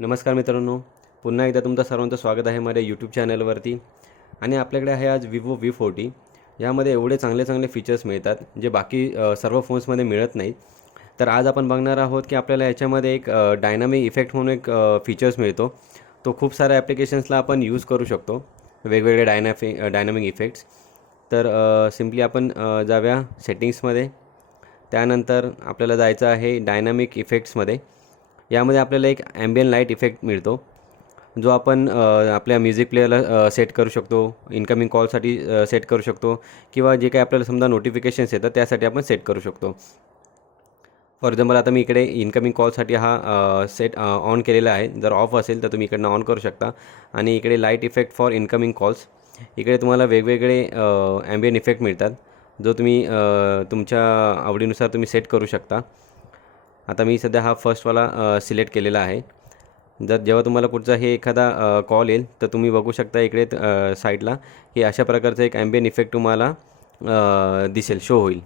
नमस्कार मित्रांनो, पुन्हा एकदा तुमचं सर्वांचं स्वागत आहे माझ्या यूट्यूब चॅनलवरती. आणि आपल्याकडे आहे आज विवो V40. यामध्ये एवढे चांगले चांगले फीचर्स मिळतात जे बाकी सर्व फोन्समध्ये मिळत नाहीत. तर आज आपण बघणार आहोत की आपल्याला याच्यामध्ये एक डायनामिक इफेक्ट म्हणून एक फीचर्स मिळतो. तो खूप साऱ्या ॲप्लिकेशन्सला आपण यूज करू शकतो, वेगवेगळे डायनामिक इफेक्ट्स. तर सिम्पली आपण जाऊया सेटिंग्समध्ये. त्यानंतर आपल्याला जायचं आहे डायनामिक इफेक्ट्समध्ये. यामध्ये आपल्याला एक ॲम्बियन लाईट इफेक्ट मिळतो, जो आपण आपल्या म्युझिक प्लेअरला सेट करू शकतो, इन्कमिंग कॉलसाठी सेट करू शकतो, किंवा जे काही आपल्याला समजा नोटिफिकेशन्स येतात त्यासाठी आपण सेट करू शकतो. फॉर एक्झाम्पल आता मी इकडे इन्कमिंग कॉलसाठी हा सेट ऑन केलेला आहे. जर ऑफ असेल तर तुम्ही इकडनं ऑन करू शकता. आणि इकडे light effect for incoming calls, इकडे तुम्हाला वेगवेगळे ॲम्बियन इफेक्ट मिळतात, जो तुम्ही तुमच्या आवडीनुसार तुम्ही सेट करू शकता. आता मी सध्या हा फर्स्टवाला सिलेक्ट केलेला आहे. जेव्हा तुम्हाला कुठचा हे एखादा कॉल येईल तर तुम्ही बघू शकता इकडे साईडला की अशा प्रकारचा एक ॲम्बियन इफेक्ट तुम्हाला दिसेल, शो होईल.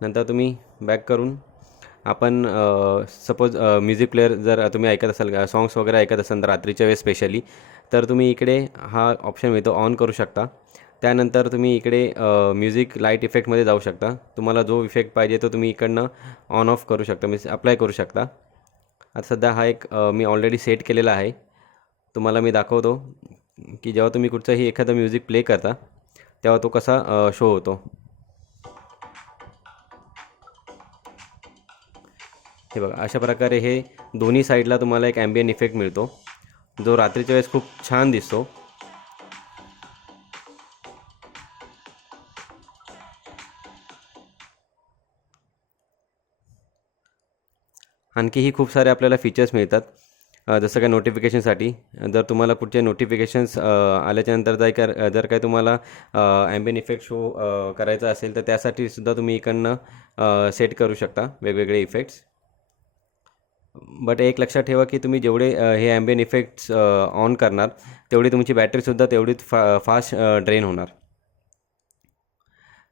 नंतर तुम्ही बॅक करून आपण सपोज म्युझिक प्लेअर जर तुम्ही ऐकत असाल, सॉंग्स वगैरे ऐकत असाल तर रात्रीच्या वेळेस स्पेशली, तर तुम्ही इकडे हा ऑप्शन मिळतो, ऑन करू शकता. त्यानंतर तुम्ही इकडे म्युझिक लाईट इफेक्टमध्ये जाऊ शकता. तुम्हाला जो इफेक्ट पाहिजे तो तुम्ही इकडनं ऑन ऑफ करू शकता, मीन्स अप्लाय करू शकता. आता सध्या हा एक मी ऑलरेडी सेट केलेला आहे. तुम्हाला मी दाखवतो की जेव्हा तुम्ही कुठचंही एखादं म्युझिक प्ले करता तेव्हा तो कसा शो होतो. हे बघा, अशा प्रकारे हे दोन्ही साईडला तुम्हाला एक ॲम्बियन इफेक्ट मिळतो, जो रात्रीच्या वेळेस खूप छान दिसतो. आणखीही खूप सारे आपल्याला फीचर्स मिळतात, जसं काय नोटिफिकेशनसाठी. जर तुम्हाला कुठचे नोटिफिकेशन्स आल्याच्यानंतर जर काही तुम्हाला ॲम्बियन इफेक्ट शो करायचा असेल तर त्यासाठी सुद्धा तुम्ही इकडनं सेट करू शकता वेगवेगळे इफेक्ट्स. बट एक लक्षात ठेवा की तुम्ही जेवढे हे ॲम्बियन इफेक्ट्स ऑन करणार तेवढी तुमची बॅटरीसुद्धा तेवढीच फास्ट ड्रेन होणार.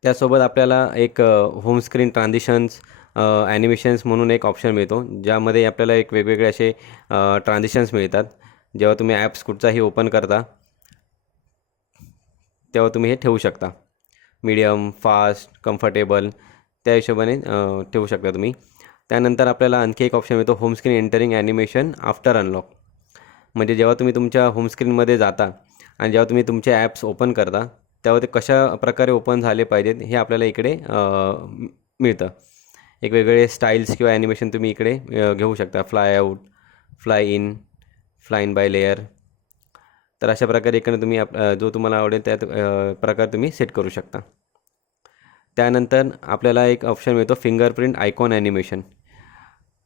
त्यासोबत आपल्याला एक होम स्क्रीन ट्रान्झिशन्स ॲनिमेशन्स म्हणून एक ऑप्शन मिळतो, ज्यामध्ये आपल्याला एक वेगवेगळे असे ट्रान्झिशन्स मिळतात. जेव्हा तुम्ही ॲप्स कुठचाही ओपन करता तेव्हा तुम्ही हे ठेवू शकता, मीडियम, फास्ट, कम्फर्टेबल, त्या हिशोबाने ठेवू शकता तुम्ही. त्यानंतर आपल्याला आणखी एक ऑप्शन मिळतो, home screen entering animation after unlock. म्हणजे जेव्हा तुम्ही तुमच्या होम स्क्रीनमध्ये जाता आणि जेव्हा तुम्ही तुमचे ॲप्स ओपन करता तेव्हा ते कशा प्रकारे ओपन झाले पाहिजेत हे आपल्याला इकडे मिळतं. एक वेगवेगळे स्टाईल्स किंवा ॲनिमेशन तुम्ही इकडे घेऊ शकता, fly out, fly in, fly in by layer. तर अशा प्रकारे इकडे तुम्ही जो तुम्हाला आवडेल त्या प्रकार तुम्ही सेट करू शकता. त्यानंतर आपल्याला एक ऑप्शन मिळतो, फिंगरप्रिंट आयकॉन ॲनिमेशन.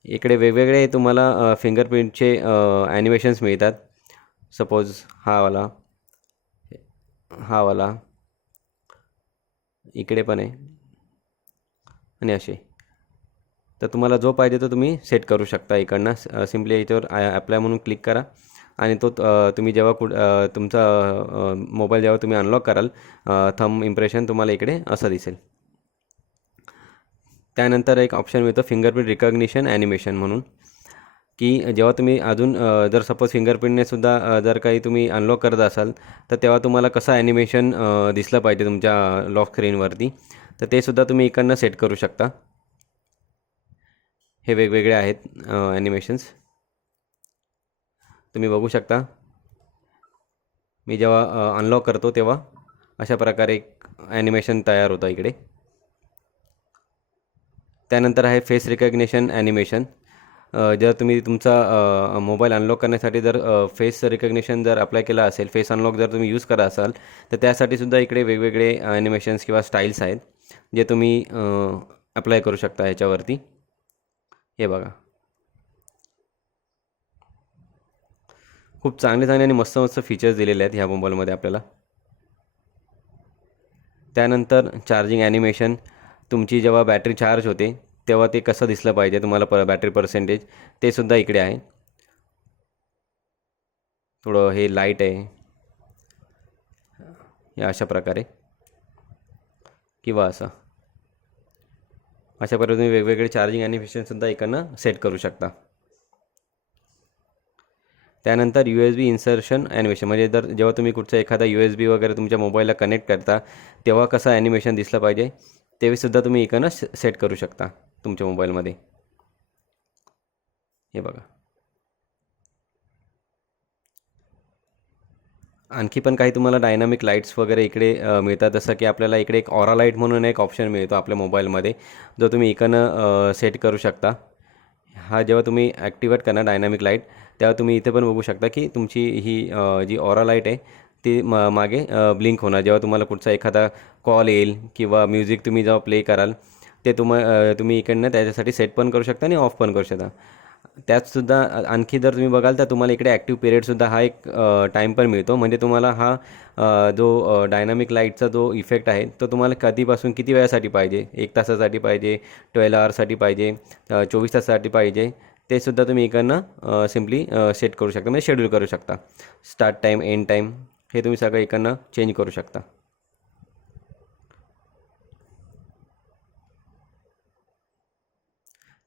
इकडे वेगवेगळे तुम्हाला फिंगरप्रिंटचे ॲनिमेशन्स मिळतात. सपोज हा वाला इकडे पण आहे आणि असे. तर तुम्हाला जो पाहिजे तो तुम्ही सेट करू शकता इकडनं. सिम्पली याच्यावर अप्लाय म्हणून क्लिक करा आणि तो तुम्ही जेव्हा तुमचा मोबाईल जेव्हा तुम्ही अनलॉक कराल, थंब इम्प्रेशन तुम्हाला इकडे असं दिसेल. त्यानंतर एक ऑप्शन मिळतो, फिंगरप्रिंट रिकग्निशन ॲनिमेशन म्हणून, की जेव्हा तुम्ही अजून जर सपोज फिंगरप्रिंटने सुद्धा जर काही तुम्ही अनलॉक करत असाल तर तेव्हा तुम्हाला कसं ॲनिमेशन दिसलं पाहिजे तुमच्या लॉक स्क्रीनवरती, तर ते सुद्धा तुम्ही इकडनं सेट करू शकता. हे वेगवेगळे आहेत ॲनिमेशन्स, तुम्ही बघू शकता. मी जेव्हा अनलॉक करतो तेव्हा अशा प्रकारे एक ॲनिमेशन तयार होतं इकडे. त्यानंतर आहे फेस रिकग्निशन ॲनिमेशन. जर तुम्ही तुमचा मोबाईल अनलॉक करण्यासाठी जर फेस रिकग्निशन जर अप्लाय केला असेल, फेस अनलॉक जर तुम्ही यूज करत असाल तर त्यासाठीसुद्धा इकडे वेगवेगळे ॲनिमेशन्स किंवा स्टाईल्स आहेत जे तुम्ही अप्लाय करू शकता ह्याच्यावरती. हे बघा, खूप चांगले चांगले आणि मस्त मस्त फीचर्स दिलेले आहेत ह्या मोबाईलमध्ये आपल्याला. त्यानंतर चार्जिंग ॲनिमेशन, तुमची जेव्हा बॅटरी चार्ज होते तेव्हा ते कसं दिसलं पाहिजे तुम्हाला, बॅटरी पर्सेंटेज, ते सुद्धा इकडे आहे. थोडं हे लाईट आहे या अशा प्रकारे, किंवा असं. अशा प्रकारे तुम्ही वेगवेगळे चार्जिंग ॲनिमेशनसुद्धा इकडनं सेट करू शकता. त्यानंतर USB इन्सर्शन ॲनिमेशन, म्हणजे जेव्हा तुम्ही कुठचा एखादा USB वगैरे तुमच्या मोबाईलला कनेक्ट करता तेव्हा कसं ॲनिमेशन दिसलं पाहिजे ते सुद्धा तुम्ही इकडनं सेट करू शकता तुमच्या मोबाईलमध्ये. हे बघा. आणखी पण काही तुम्हाला डायनामिक लाईट्स वगैरे इकडे मिळतात. जसं की आपल्याला इकडे एक ऑरा लाईट म्हणून एक ऑप्शन मिळतो आपल्या मोबाईलमध्ये, जो तुम्ही इकडनं सेट करू शकता. हा जेव्हा तुम्ही ॲक्टिवेट करणार डायनामिक लाईट, तेव्हा तुम्ही इथे पण बघू शकता की तुमची ही जी ऑरा लाईट आहे ती मागे ब्लिंक होणार जेव्हा तुम्हाला कुठचा एखादा कॉल येईल किंवा म्युझिक तुम्ही जेव्हा प्ले कराल ते तुम्ही इकडनं त्याच्यासाठी सेट पण करू शकता आणि ऑफ पण करू शकता. त्यातसुद्धा आणखी जर तुम्ही बघाल तर तुम्हाला इकडे ॲक्टिव्ह पिरियडसुद्धा हा एक टाईम पण मिळतो. म्हणजे तुम्हाला हा जो डायनामिक लाईटचा जो इफेक्ट आहे तो तुम्हाला कधीपासून किती वेळासाठी पाहिजे, 1 तासासाठी पाहिजे, 12 आवर्ससाठी पाहिजे, 24 तासासाठी पाहिजे, ते सुद्धा तुम्ही इकडनं सिम्पली सेट करू शकता, म्हणजे शेड्यूल करू शकता. स्टार्ट टाईम, एंड टाईम हे तुम्ही सगळं इकडनं चेंज करू शकता.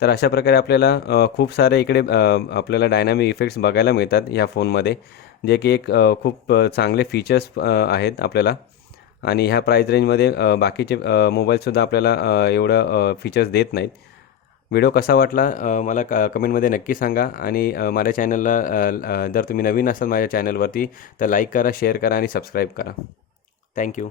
तर अशा प्रकारे आपल्याला खूप सारे इकडे आपल्याला डायनामिक इफेक्ट्स बघायला मिळतात ह्या फोनमध्ये, जे की एक खूप चांगले फीचर्स आहेत आपल्याला. आणि ह्या प्राईस रेंजमध्ये बाकीचे मोबाईलसुद्धा आपल्याला एवढं फीचर्स देत नाहीत. व्हिडिओ कसा वाटला मला कमेंटमध्ये नक्की सांगा. आणि माझ्या चॅनलला जर तुम्ही नवीन असाल माझ्या चॅनलवरती तर लाईक करा, शेअर करा आणि सबस्क्राईब करा. थँक्यू.